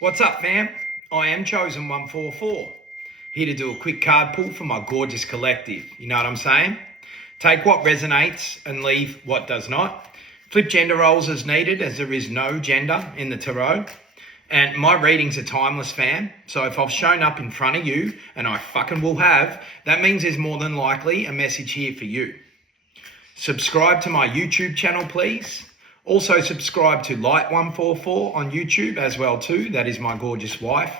What's up, fam? I am Chosen144, here to do a quick card pull for my gorgeous collective. You know what I'm saying? Take what resonates and leave what does not. Flip gender roles as needed, as there is no gender in the tarot. And my readings are timeless, fam. So if I've shown up in front of you, and I fucking will have, that means there's more than likely a message here for you. Subscribe to my YouTube channel, please. Also subscribe to Light144 on YouTube as well too. That is my gorgeous wife.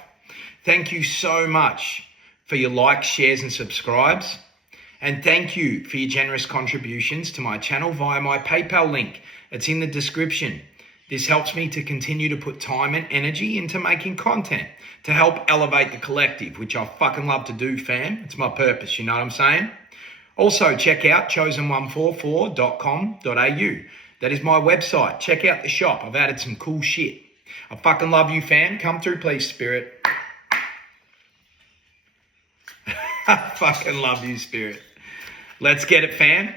Thank you so much for your likes, shares and subscribes. And thank you for your generous contributions to my channel via my PayPal link. It's in the description. This helps me to continue to put time and energy into making content to help elevate the collective, which I fucking love to do, fam. It's my purpose, you know what I'm saying? Also, check out chosen144.com.au. That is my website. Check out the shop. I've added some cool shit. I fucking love you, fam. Come through, please, spirit. I fucking love you, spirit. Let's get it, fam.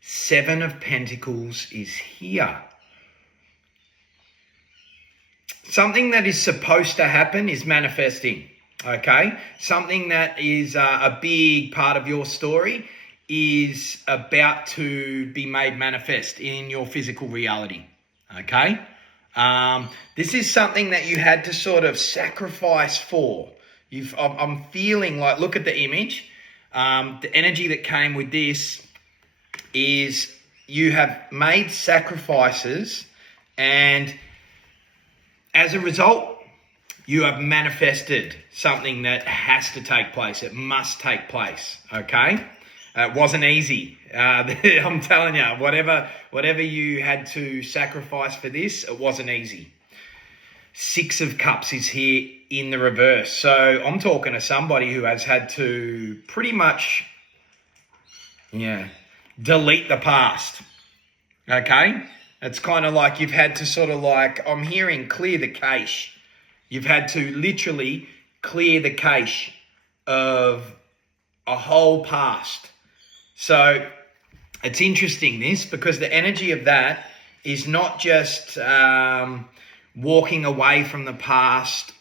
7 of Pentacles is here. Something that is supposed to happen is manifesting, okay? Something that is a big part of your story is about to be made manifest in your physical reality, okay? This is something that you had to sort of sacrifice for. I'm feeling like, look at the image. The energy that came with this is you have made sacrifices, and as a result, you have manifested something that has to take place. It must take place, okay? It wasn't easy. I'm telling you, whatever you had to sacrifice for this, it wasn't easy. 6 of Cups is here in the reverse. So I'm talking to somebody who has had to pretty much, delete the past, okay? It's kind of like you've had to sort of like, I'm hearing clear the cache. You've had to literally clear the cache of a whole past. So it's interesting this, because the energy of that is not just walking away from the past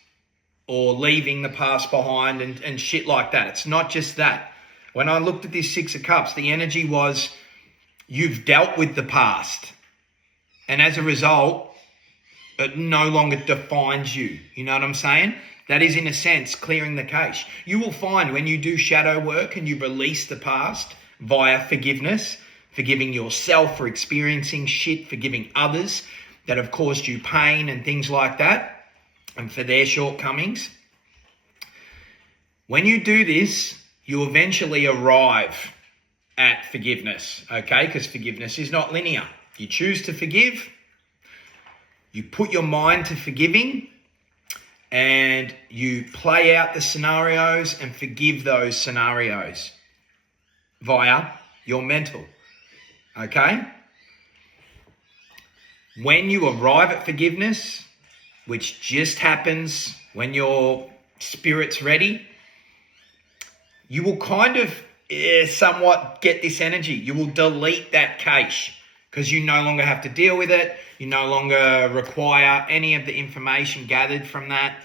or leaving the past behind and shit like that. It's not just that. When I looked at this 6 of Cups, the energy was you've dealt with the past. And as a result, it no longer defines you. You know what I'm saying? That is, in a sense, clearing the cache. You will find when you do shadow work and you release the past via forgiveness, forgiving yourself for experiencing shit, forgiving others that have caused you pain and things like that, and for their shortcomings. When you do this, you eventually arrive at forgiveness, okay? Because forgiveness is not linear. You choose to forgive, you put your mind to forgiving, and you play out the scenarios and forgive those scenarios via your mental, okay? When you arrive at forgiveness, which just happens when your spirit's ready, you will kind of somewhat get this energy. You will delete that cache because you no longer have to deal with it. You no longer require any of the information gathered from that.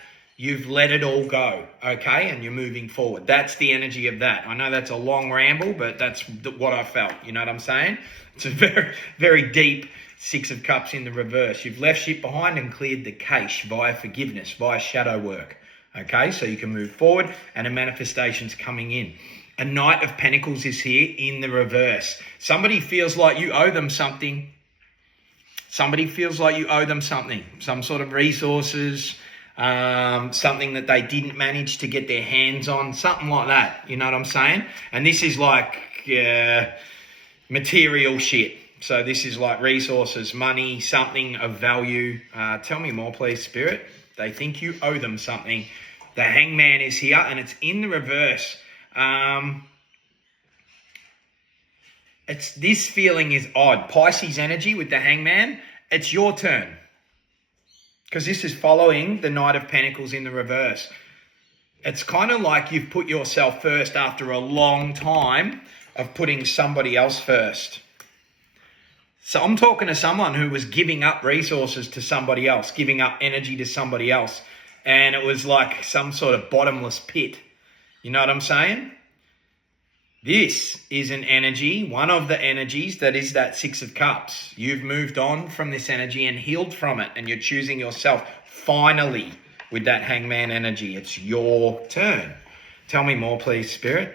You've let it all go, okay? And you're moving forward. That's the energy of that. I know that's a long ramble, but that's what I felt. You know what I'm saying? It's a very, very deep 6 of Cups in the reverse. You've left shit behind and cleared the cache via forgiveness, via shadow work, okay? So you can move forward and a manifestation's coming in. A Knight of Pentacles is here in the reverse. Somebody feels like you owe them something. Somebody feels like you owe them something. Some sort of resources, something that they didn't manage to get their hands on, something like that. You know what I'm saying? And this is like material shit. So this is like resources, money, something of value. Tell me more, please, Spirit. They think you owe them something. The Hangman is here and it's in the reverse. This feeling is odd. Pisces energy with the Hangman. It's your turn. Because this is following the Knight of Pentacles in the reverse. It's kind of like you've put yourself first after a long time of putting somebody else first. So I'm talking to someone who was giving up resources to somebody else, giving up energy to somebody else. And it was like some sort of bottomless pit. You know what I'm saying? This is an energy, one of the energies that is that Six of Cups. You've moved on from this energy and healed from it, and you're choosing yourself finally with that Hangman energy. It's your turn. Tell me more, please, Spirit.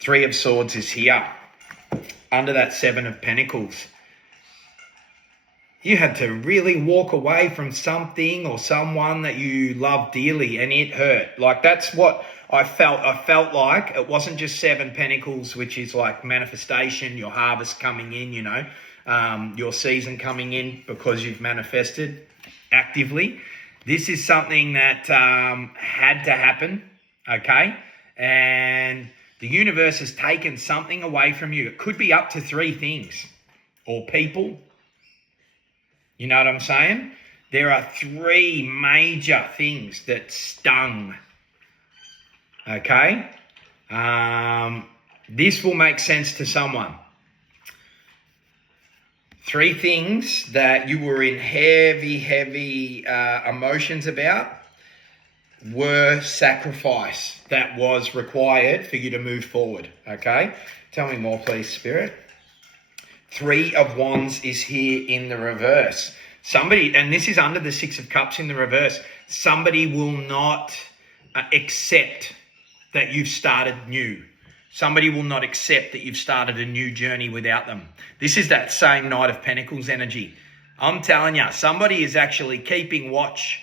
Three of Swords is here. Under that Seven of Pentacles. You had to really walk away from something or someone that you love dearly, and it hurt. Like, that's what I felt. I felt like it wasn't just Seven Pentacles, which is like manifestation, your harvest coming in, you know, your season coming in because you've manifested actively. This is something that had to happen, okay? And the universe has taken something away from you. It could be up to three things or people. You know what I'm saying? There are three major things that stung. Okay? This will make sense to someone. Three things that you were in heavy emotions about were sacrifice that was required for you to move forward. Okay? Tell me more, please, Spirit. Three of Wands is here in the reverse. Somebody, and this is under the Six of Cups in the reverse, somebody will not accept that you've started new. Somebody will not accept that you've started a new journey without them. This is that same Knight of Pentacles energy. I'm telling you, somebody is actually keeping watch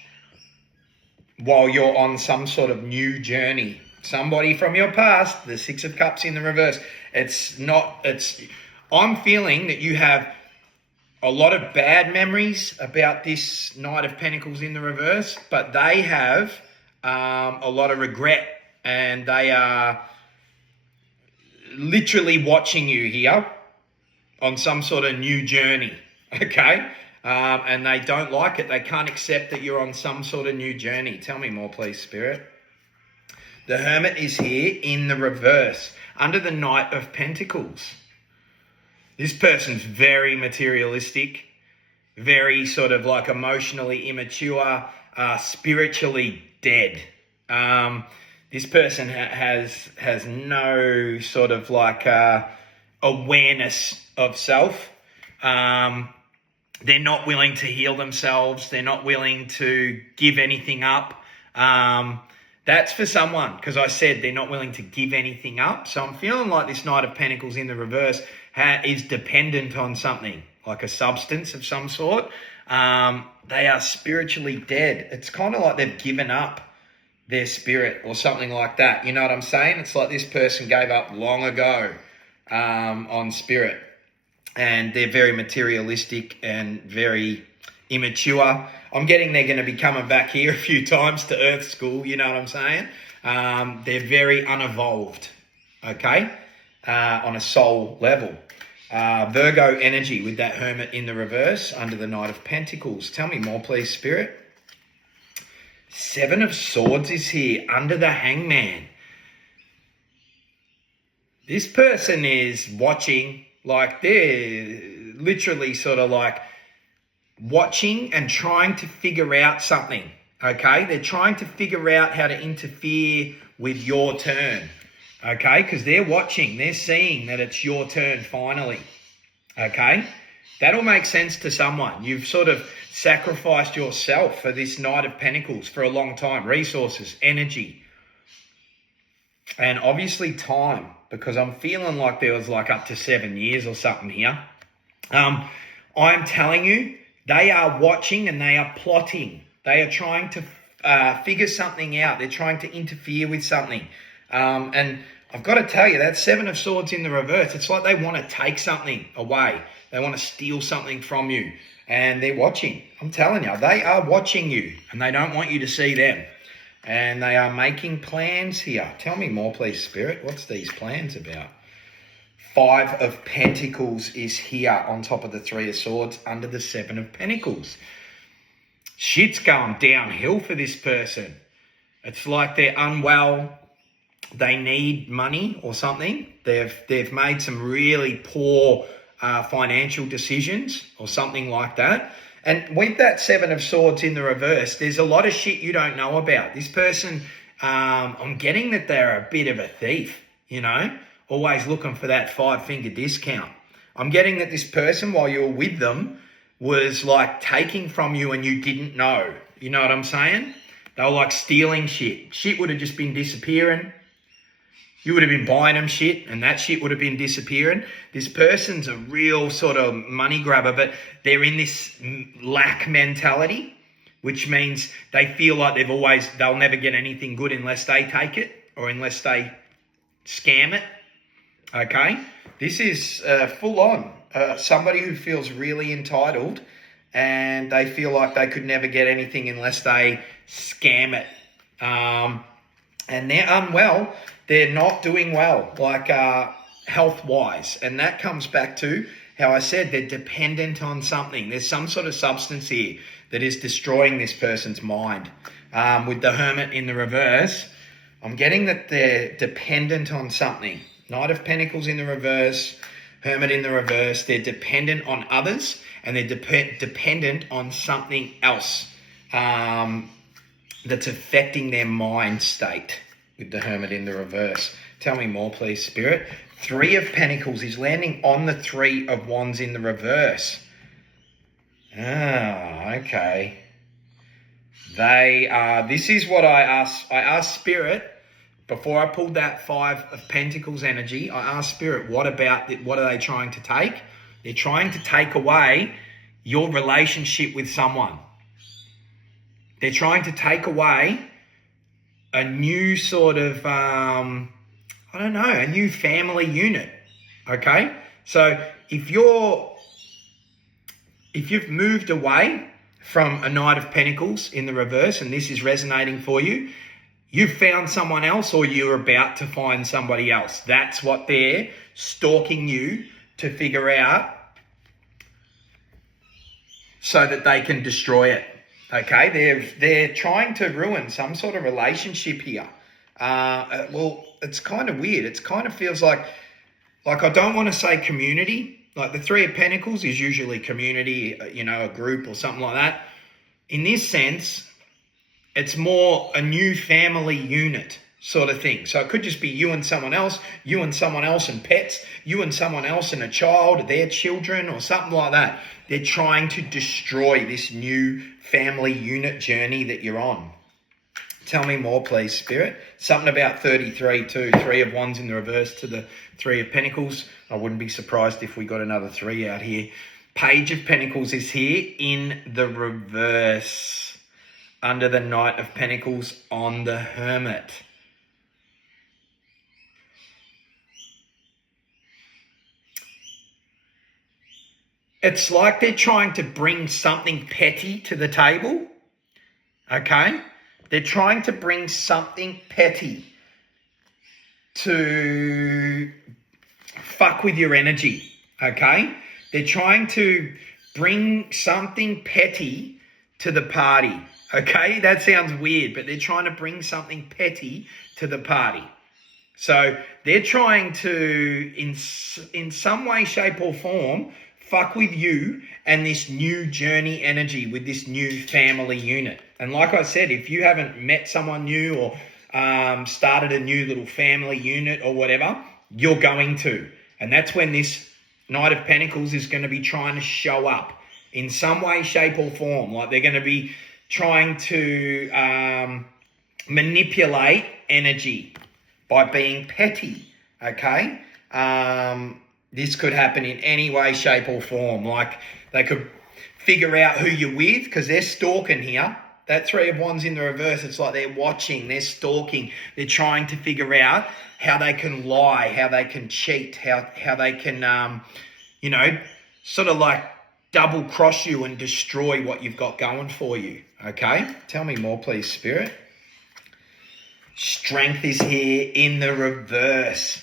while you're on some sort of new journey. Somebody from your past, the Six of Cups in the reverse. I'm feeling that you have a lot of bad memories about this Knight of Pentacles in the reverse, but they have a lot of regret, and they are literally watching you here on some sort of new journey, okay? And they don't like it. They can't accept that you're on some sort of new journey. Tell me more, please, Spirit. The Hermit is here in the reverse, under the Knight of Pentacles. This person's very materialistic, very sort of like emotionally immature, spiritually dead. This person has no sort of like awareness of self. They're not willing to heal themselves. They're not willing to give anything up. That's for someone, because I said they're not willing to give anything up. So I'm feeling like this Knight of Pentacles in the reverse is dependent on something, like a substance of some sort. They are spiritually dead. It's kind of like they've given up their spirit or something like that. You know what I'm saying? It's like this person gave up long ago on spirit. And they're very materialistic and very immature. I'm getting they're going to be coming back here a few times to Earth School, you know what I'm saying? They're very unevolved, okay, on a soul level. Virgo energy with that Hermit in the reverse under the Knight of Pentacles. Tell me more, please, Spirit. Seven of Swords is here under the Hangman. This person is watching, like they're literally sort of like watching and trying to figure out something, okay? They're trying to figure out how to interfere with your turn, okay? Because they're watching, they're seeing that it's your turn finally, okay? That'll make sense to someone. You've sort of sacrificed yourself for this Knight of Pentacles for a long time. Resources, energy, and obviously time, because I'm feeling like there was like up to 7 years or something here. I'm telling you, they are watching and they are plotting. They are trying to figure something out. They're trying to interfere with something. And I've got to tell you, that Seven of Swords in the reverse, it's like they want to take something away. They want to steal something from you. And they're watching. I'm telling you, they are watching you. And they don't want you to see them. And they are making plans here. Tell me more, please, Spirit. What's these plans about? Five of Pentacles is here on top of the Three of Swords under the Seven of Pentacles. Shit's going downhill for this person. It's like they're unwell. They need money or something. They've made some really poor financial decisions or something like that. And with that Seven of Swords in the reverse, there's a lot of shit you don't know about. This person, I'm getting that they're a bit of a thief, you know, always looking for that 5-finger discount. I'm getting that this person, while you were with them, was like taking from you and you didn't know. You know what I'm saying? They were like stealing shit. Shit would have just been disappearing. You would have been buying them shit and that shit would have been disappearing. This person's a real sort of money grabber, but they're in this lack mentality, which means they feel like they'll never get anything good unless they take it or unless they scam it. Okay? This is full on. Somebody who feels really entitled and they feel like they could never get anything unless they scam it. And they're unwell. They're not doing well, like health-wise. And that comes back to how I said they're dependent on something. There's some sort of substance here that is destroying this person's mind. With the Hermit in the reverse, I'm getting that they're dependent on something. Knight of Pentacles in the reverse, Hermit in the reverse. They're dependent on others and they're dependent on something else that's affecting their mind state. With the Hermit in the reverse. Tell me more, please, Spirit. Three of Pentacles is landing on the Three of Wands in the reverse. Okay. This is what I asked. I asked Spirit, before I pulled that Five of Pentacles energy, I asked Spirit, what are they trying to take? They're trying to take away your relationship with someone. They're trying to take away a new sort of, a new family unit, okay? So if you've moved away from a Knight of Pentacles in the reverse and this is resonating for you, you've found someone else or you're about to find somebody else. That's what they're stalking you to figure out so that they can destroy it. Okay, they're trying to ruin some sort of relationship here. Well, it's kind of weird. It kind of feels like I don't want to say community. Like the Three of Pentacles is usually community, you know, a group or something like that. In this sense, it's more a new family unit sort of thing. So it could just be you and someone else and pets, you and someone else and a child, their children or something like that. They're trying to destroy this new family unit journey that you're on. Tell me more, please, Spirit. Something about 33 too. Three of Wands in the reverse to the Three of Pentacles. I wouldn't be surprised if we got another 3 out here. Page of Pentacles is here in the reverse. Under the Knight of Pentacles on the Hermit. It's like they're trying to bring something petty to the table, okay? They're trying to bring something petty to fuck with your energy, okay? They're trying to bring something petty to the party, okay? That sounds weird, but they're trying to bring something petty to the party. So they're trying to, in some way, shape or form, fuck with you and this new journey energy with this new family unit. And like I said, if you haven't met someone new or started a new little family unit or whatever, you're going to. And that's when this Knight of Pentacles is going to be trying to show up in some way, shape or form. Like they're going to be trying to manipulate energy by being petty, okay? This could happen in any way, shape or form. Like they could figure out who you're with because they're stalking here. That Three of Wands in the reverse, it's like they're watching, they're stalking. They're trying to figure out how they can lie, how they can cheat, how they can, sort of like double cross you and destroy what you've got going for you. Okay? Tell me more, please, Spirit. Strength is here in the reverse.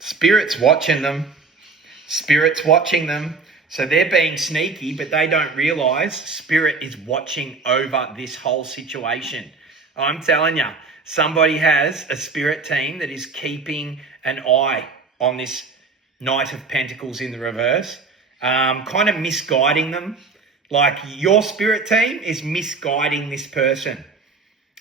Spirit's watching them. Spirit's watching them. So they're being sneaky, but they don't realise Spirit is watching over this whole situation. I'm telling you, somebody has a spirit team that is keeping an eye on this Knight of Pentacles in the reverse, kind of misguiding them. Like your spirit team is misguiding this person,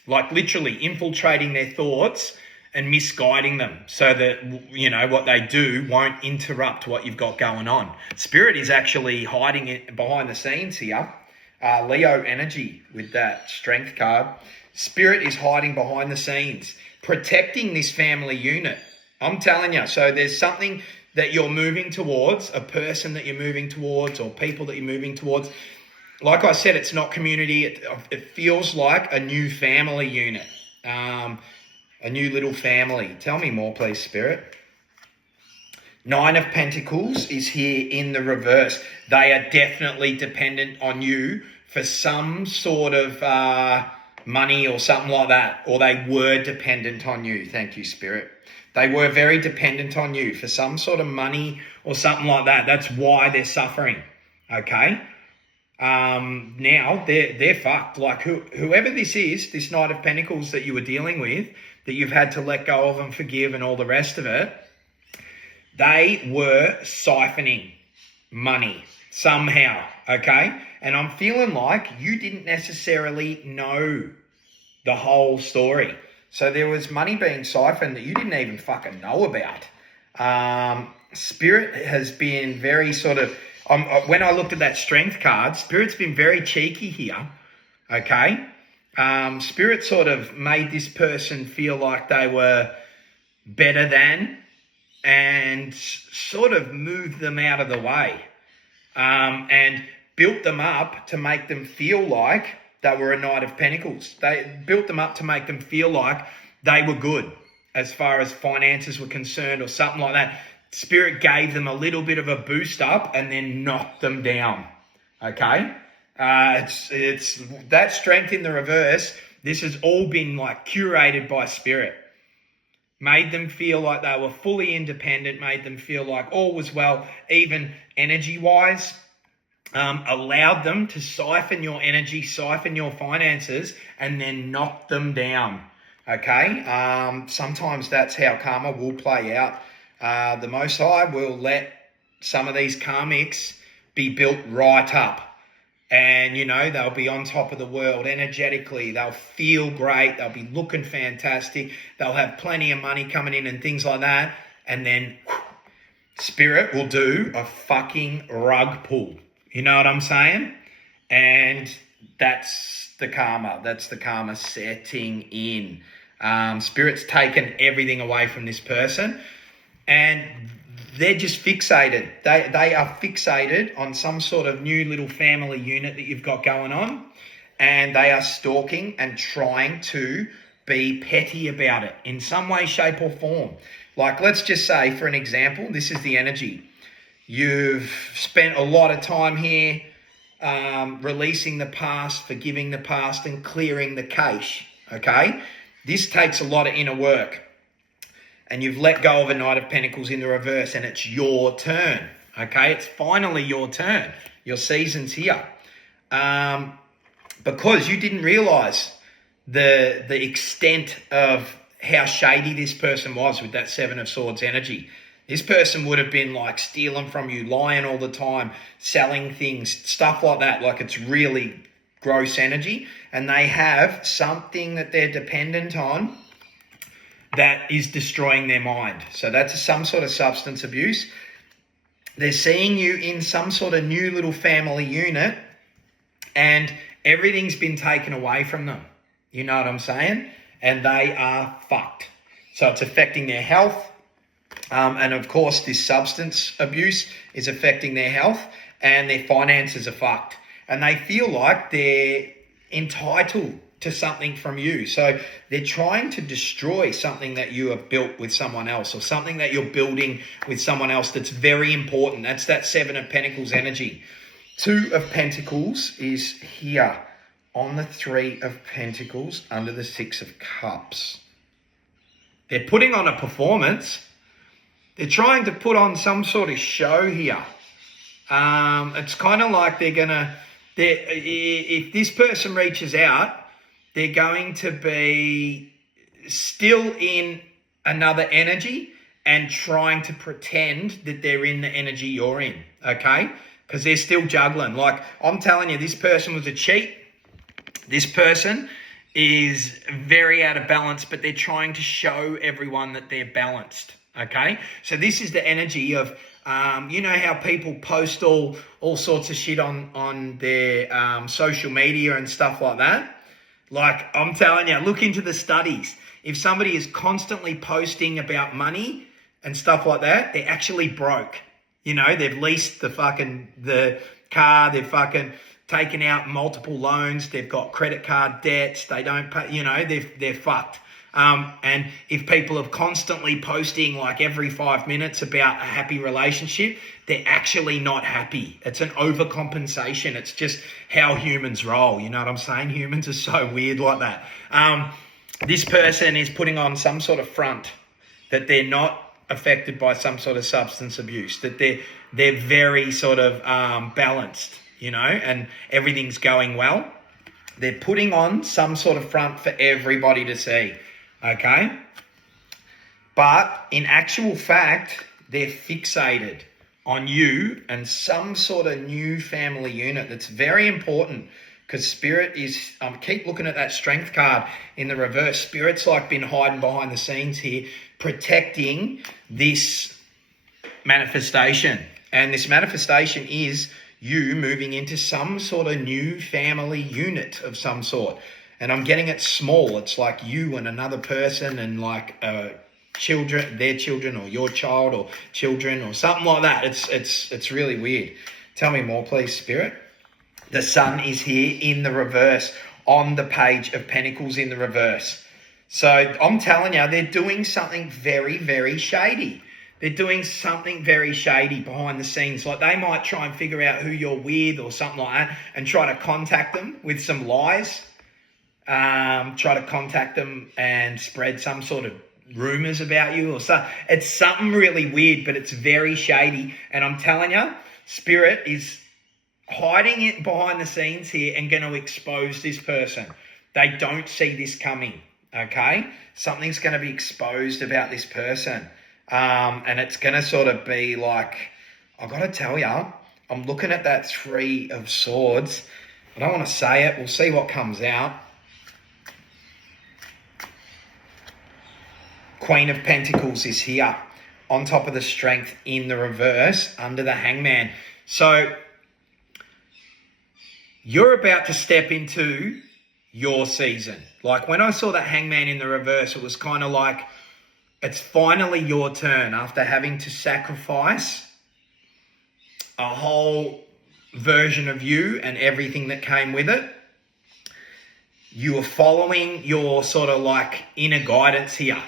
like literally infiltrating their thoughts and misguiding them so that, you know, what they do won't interrupt what you've got going on. Spirit is actually hiding it behind the scenes here. Leo energy with that strength card. Spirit is hiding behind the scenes, protecting this family unit. I'm telling you. So there's something that you're moving towards, a person that you're moving towards, or people that you're moving towards. Like I said, it's not community. It feels like a new family unit, a new little family. Tell me more, please, Spirit. Nine of Pentacles is here in the reverse. They are definitely dependent on you for some sort of money or something like that, or they were dependent on you. Thank you, Spirit. They were very dependent on you for some sort of money or something like that. That's why they're suffering, okay? Now they're fucked. Like whoever this is, this Knight of Pentacles that you were dealing with, that you've had to let go of and forgive and all the rest of it, they were siphoning money somehow, okay? And I'm feeling like you didn't necessarily know the whole story. So there was money being siphoned that you didn't even fucking know about. Spirit has been very sort of, when I looked at that strength card, Spirit's been very cheeky here, okay? Spirit sort of made this person feel like they were better than, and sort of moved them out of the way, and built them up to make them feel like they were a Knight of Pentacles. They built them up to make them feel like they were good as far as finances were concerned or something like that. Spirit gave them a little bit of a boost up and then knocked them down, okay? It's that strength in the reverse. This has all been like curated by Spirit. Made them feel like they were fully independent, made them feel like all was well, even energy-wise. Allowed them to siphon your energy, siphon your finances, and then knock them down, okay? Sometimes that's how karma will play out. The Most High will let some of these karmics be built right up. And, you know, they'll be on top of the world energetically. They'll feel great. They'll be looking fantastic. They'll have plenty of money coming in and things like that. And then Spirit will do a fucking rug pull. You know what I'm saying? And that's the karma. That's the karma setting in. Spirit's taken everything away from this person. And they're just fixated. They are fixated on some sort of new little family unit that you've got going on, and they are stalking and trying to be petty about it in some way, shape or form. Like, let's just say, for an example, this is the energy. You've spent a lot of time here releasing the past, forgiving the past, and clearing the cache, okay? This takes a lot of inner work. And you've let go of a Knight of Pentacles in the reverse, and it's your turn, okay? It's finally your turn. Your season's here. Because you didn't realise the extent of how shady this person was with that Seven of Swords energy. This person would have been like stealing from you, lying all the time, selling things, stuff like that. Like, it's really gross energy. And they have something that they're dependent on that is destroying their mind. So that's some sort of substance abuse. They're seeing you in some sort of new little family unit, and everything's been taken away from them. You know what I'm saying? And they are fucked. So it's affecting their health. And of course, this substance abuse is affecting their health, and their finances are fucked. And they feel like they're entitled to something from you. So they're trying to destroy something that you have built with someone else, or something that you're building with someone else that's very important. That's that Seven of Pentacles energy. Two of Pentacles is here on the Three of Pentacles under the Six of Cups. They're putting on a performance. They're trying to put on some sort of show here. It's kind of like if this person reaches out, they're going to be still in another energy and trying to pretend that they're in the energy you're in, okay? Because they're still juggling. Like, I'm telling you, this person was a cheat. This person is very out of balance, but they're trying to show everyone that they're balanced, okay? So this is the energy of, you know how people post all sorts of shit on their social media and stuff like that? Like, I'm telling you, look into the studies. If somebody is constantly posting about money and stuff like that, they're actually broke. You know, they've leased the car, they've fucking taken out multiple loans, they've got credit card debts, they don't pay, you know, they're fucked. And if people are constantly posting like every 5 minutes about a happy relationship, they're actually not happy. It's an overcompensation. It's just how humans roll. You know what I'm saying? Humans are so weird like that. This person is putting on some sort of front that they're not affected by some sort of substance abuse, that they're very sort of balanced, you know, and everything's going well. They're putting on some sort of front for everybody to see, okay? But in actual fact, they're fixated on you and some sort of new family unit. That's very important, because Spirit is, keep looking at that Strength card in the reverse. Spirit's like been hiding behind the scenes here, protecting this manifestation. And this manifestation is you moving into some sort of new family unit of some sort. And I'm getting it small. It's like you and another person and like children, their children, or your child or children or something like that. It's really weird. Tell me more, please, Spirit. The Sun is here in the reverse on the Page of Pentacles in the reverse. So I'm telling you, they're doing something very, very shady. They're doing something very shady behind the scenes. Like, they might try and figure out who you're with or something like that and try to contact them with some lies. Try to contact them and spread some sort of rumors about you or so. It's something really weird, but it's very shady. And I'm telling you, Spirit is hiding it behind the scenes here and going to expose this person. They don't see this coming, okay? Something's going to be exposed about this person. And it's going to sort of be like, I've got to tell you, I'm looking at that Three of Swords. I don't want to say it. We'll see what comes out. Queen of Pentacles is here on top of the Strength in the reverse under the Hangman. So you're about to step into your season. Like, when I saw that Hangman in the reverse, it was kind of like, it's finally your turn after having to sacrifice a whole version of you and everything that came with it. You are following your sort of like inner guidance here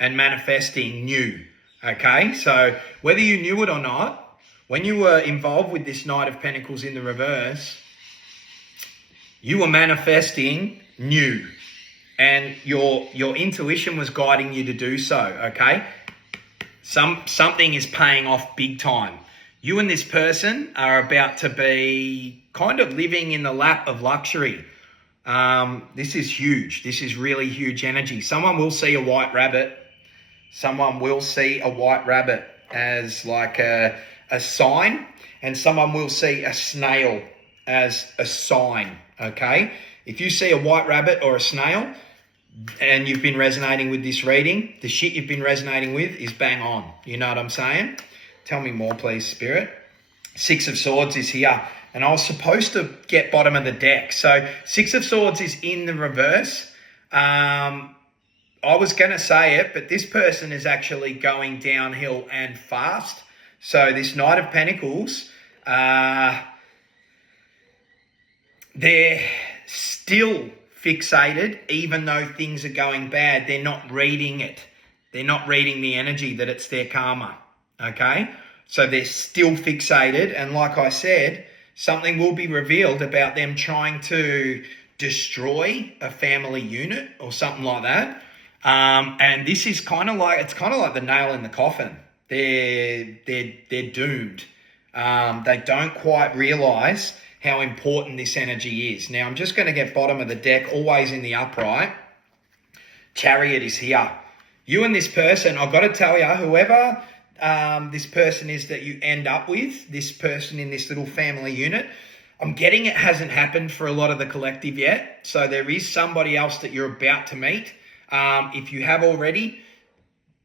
and manifesting new, okay? So whether you knew it or not, when you were involved with this Knight of Pentacles in the reverse, you were manifesting new. And your intuition was guiding you to do so, okay? Something is paying off big time. You and this person are about to be kind of living in the lap of luxury. This is huge. This is really huge energy. Someone will see a white rabbit. Someone will see a white rabbit as like a sign. And someone will see a snail as a sign, okay? If you see a white rabbit or a snail, and you've been resonating with this reading, the shit you've been resonating with is bang on. You know what I'm saying? Tell me more, please, Spirit. Six of Swords is here. And I was supposed to get bottom of the deck. So Six of Swords is in the reverse. I was going to say it, but this person is actually going downhill and fast. So this Knight of Pentacles, they're still fixated, even though things are going bad. They're not reading it. They're not reading the energy that it's their karma, okay? So they're still fixated, and like I said, something will be revealed about them trying to destroy a family unit or something like that. And this is kind of like, it's kind of like the nail in the coffin. They're doomed. They don't quite realize how important this energy is. Now, I'm just going to get bottom of the deck, always in the upright. Chariot is here. You and this person, I've got to tell you, whoever this person is that you end up with, this person in this little family unit, I'm getting it hasn't happened for a lot of the collective yet. So there is somebody else that you're about to meet. If you have already,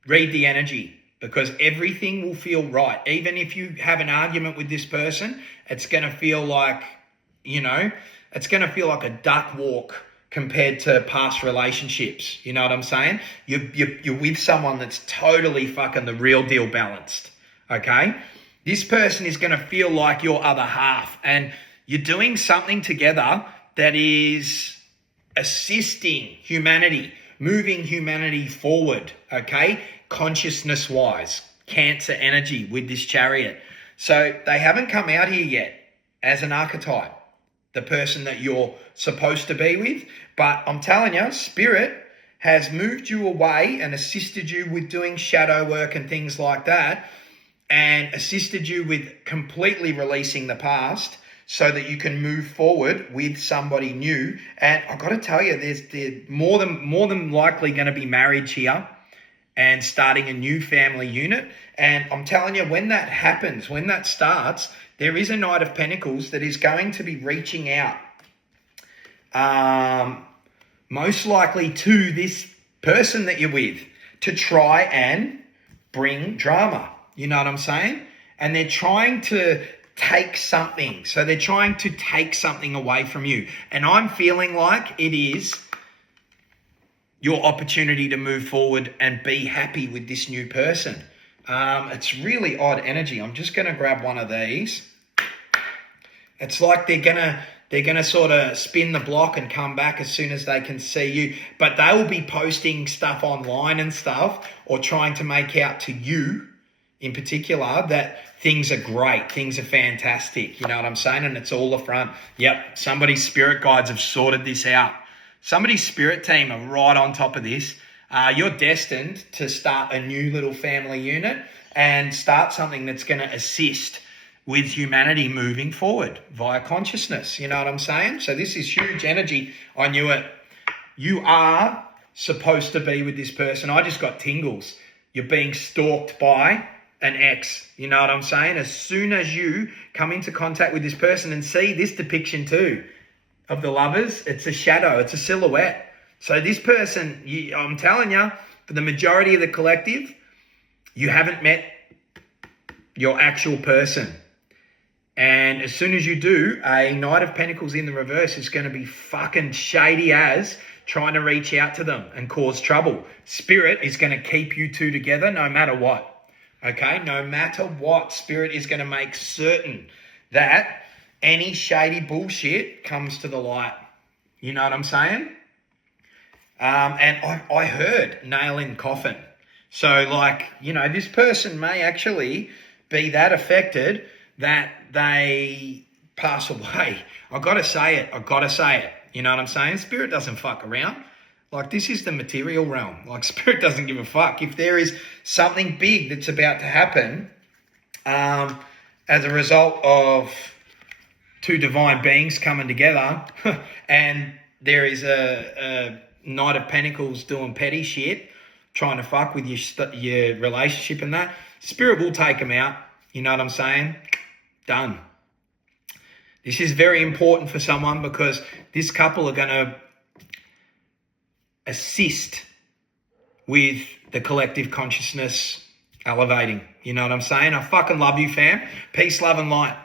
read the energy, because everything will feel right. Even if you have an argument with this person, it's going to feel like, it's going to feel like a duck walk compared to past relationships. You know what I'm saying? You're with someone that's totally fucking the real deal balanced, okay? This person is going to feel like your other half, and you're doing something together that is assisting humanity, moving humanity forward, okay? Consciousness-wise, Cancer energy with this Chariot. So they haven't come out here yet as an archetype, the person that you're supposed to be with. But I'm telling you, Spirit has moved you away and assisted you with doing shadow work and things like that, and assisted you with completely releasing the past so that you can move forward with somebody new. And I've got to tell you, there's more than likely going to be marriage here and starting a new family unit. And I'm telling you, when that happens, when that starts, there is a Knight of Pentacles that is going to be reaching out, most likely to this person that you're with, to try and bring drama. You know what I'm saying? And they're trying to take something. So they're trying to take something away from you. And I'm feeling like it is your opportunity to move forward and be happy with this new person. It's really odd energy. I'm just going to grab one of these. It's like they're gonna sort of spin the block and come back as soon as they can see you. But they will be posting stuff online and stuff, or trying to make out to you in particular that things are great, things are fantastic. You know what I'm saying? And it's all the front. Yep, somebody's spirit guides have sorted this out. Somebody's spirit team are right on top of this. You're destined to start a new little family unit and start something that's going to assist with humanity moving forward via consciousness. You know what I'm saying? So this is huge energy. I knew it. You are supposed to be with this person. I just got tingles. You're being stalked by an ex. You know what I'm saying? As soon as you come into contact with this person, and see this depiction too of the lovers, it's a shadow, it's a silhouette. So this person, I'm telling you, for the majority of the collective, you haven't met your actual person. And as soon as you do, a Knight of Pentacles in the reverse is going to be fucking shady as trying to reach out to them and cause trouble. Spirit is going to keep you two together no matter what. Okay? No matter what, Spirit is going to make certain that any shady bullshit comes to the light. You know what I'm saying? And I heard nail in coffin. So this person may actually be that affected that they pass away. I've got to say it. You know what I'm saying? Spirit doesn't fuck around. This is the material realm. Spirit doesn't give a fuck. If there is something big that's about to happen as a result of two divine beings coming together and there is a Knight of Pentacles doing petty shit, trying to fuck with your relationship and that, Spirit will take them out. You know what I'm saying? Done. This is very important for someone, because this couple are going to assist with the collective consciousness elevating. You know what I'm saying? I fucking love you, fam. Peace, love, and light.